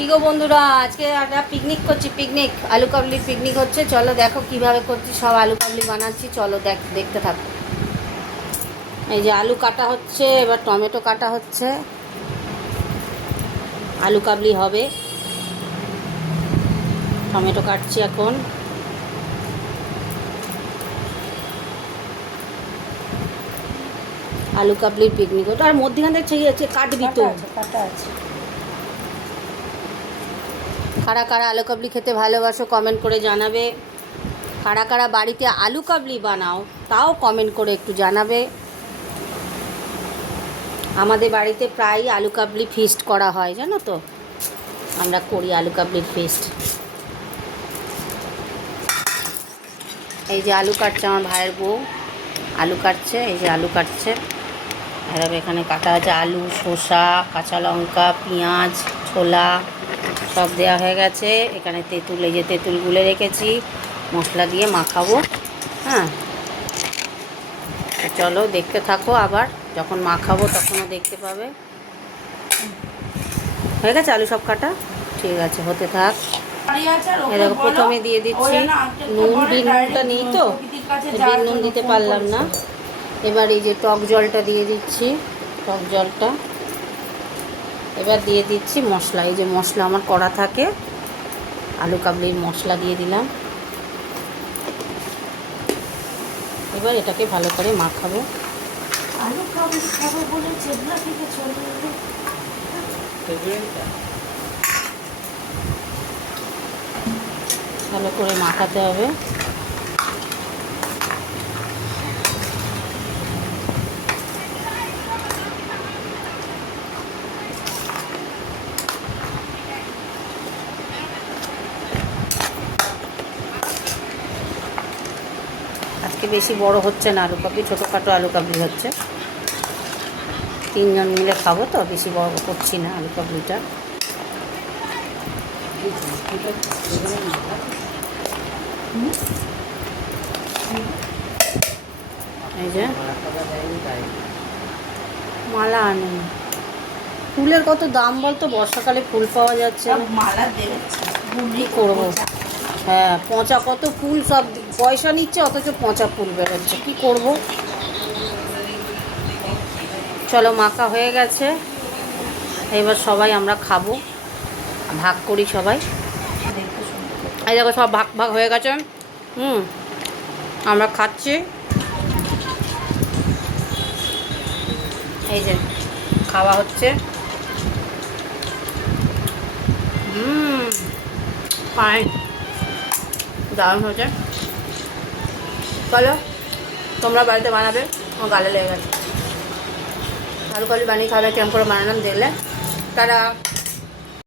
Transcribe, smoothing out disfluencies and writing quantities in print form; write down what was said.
কি গো বন্ধুরা, আজকে একটা পিকনিক করছি। পিকনিক আলু কাবলির পিকনিক হচ্ছে। চলো দেখো কিভাবে করছি। সব আলু কাবলি বানাচ্ছি, চলো দেখতে থাকো। এই যে আলু কাটা হচ্ছে, এবার টমেটো কাটা হচ্ছে। আলু কাবলি হবে, টমেটো কাটছি এখন। আলু কাবলির পিকনিক ওটা আর মধ্যখান থেকে কাটবি তো। কাটা আছে। কারা কারা আলু কাবলি খেতে ভালোবাসো কমেন্ট করে জানাবে। কারা কারা বাড়িতে আলু কাবলি বানাও তাও কমেন্ট করে একটু জানাবে। আমাদের বাড়িতে প্রায়ই আলু কাবলি ফিস্ট করা হয়, জানো তো, আমরা করি আলু কাবলির ফিস্ট। এই যে আলু কাটছে আমার ভাইয়ের বউ, আলু কাটছে। এই যে আলু কাটছে, আর এখানে কাটা আছে আলু, শসা, কাঁচা লঙ্কা, পেঁয়াজ, ছোলা সব দেওয়া হয়ে গেছে। এখানে তেঁতুল, এই যে তেঁতুল গুলে রেখেছি, মশলা দিয়ে মাখাবো। হ্যাঁ, চলো দেখতে থাকো, আবার যখন মাখাবো তখনও দেখতে পাবে। হয়ে গেছে আলু সব কাটা, ঠিক আছে, হতে থাক। দেখো প্রথমে দিয়ে দিচ্ছি নুন। বিন নুনটা নিই তো, বিন নুন দিতে পারলাম না। এবার এই যে টক জলটা দিয়ে দিচ্ছি, টক জলটা। এবার দিয়ে দিচ্ছি মশলা। এই যে মশলা আমার করা থাকে, আলু কাবলির মশলা দিয়ে দিলাম। এবার এটাকে ভালো করে মাখাবো। আলু কাবলি খাবো বলে চেবলা থেকে চলে এলো। ভালো করে মাখাতে হবে। আজকে বেশি বড় হচ্ছে না আলু কাবলি, ছোটোখাটো আলু কাবলি হচ্ছে। 3 জন মিলে খাবো তো, বেশি বড় করছি না আলু কাবলিটা। এই যে মালা আনুন। ফুলের কত দাম বলতো, বর্ষাকালে ফুল পাওয়া যাচ্ছে না। মালা দেবে কী করবো? হ্যাঁ, পচা কত ফুল, সব পয়সা নিচ্ছে অথচ পচা ফুল বেরোচ্ছে, কী করব। চলো মাখা হয়ে গেছে, এবার সবাই আমরা খাবো, ভাগ করি সবাই। এই দেখো সব ভাগ ভাগ হয়ে গেছে। আমরা খাচ্ছি। এই যে খাওয়া হচ্ছে। ফাইন, দারুণ হয়েছে। চলো তোমরা বাড়িতে বানাবে, আমার গালে লেগে গেছে। আলু কাবলি বানিয়ে খাবে, কেমন করে বানালাম দেখলে। তারা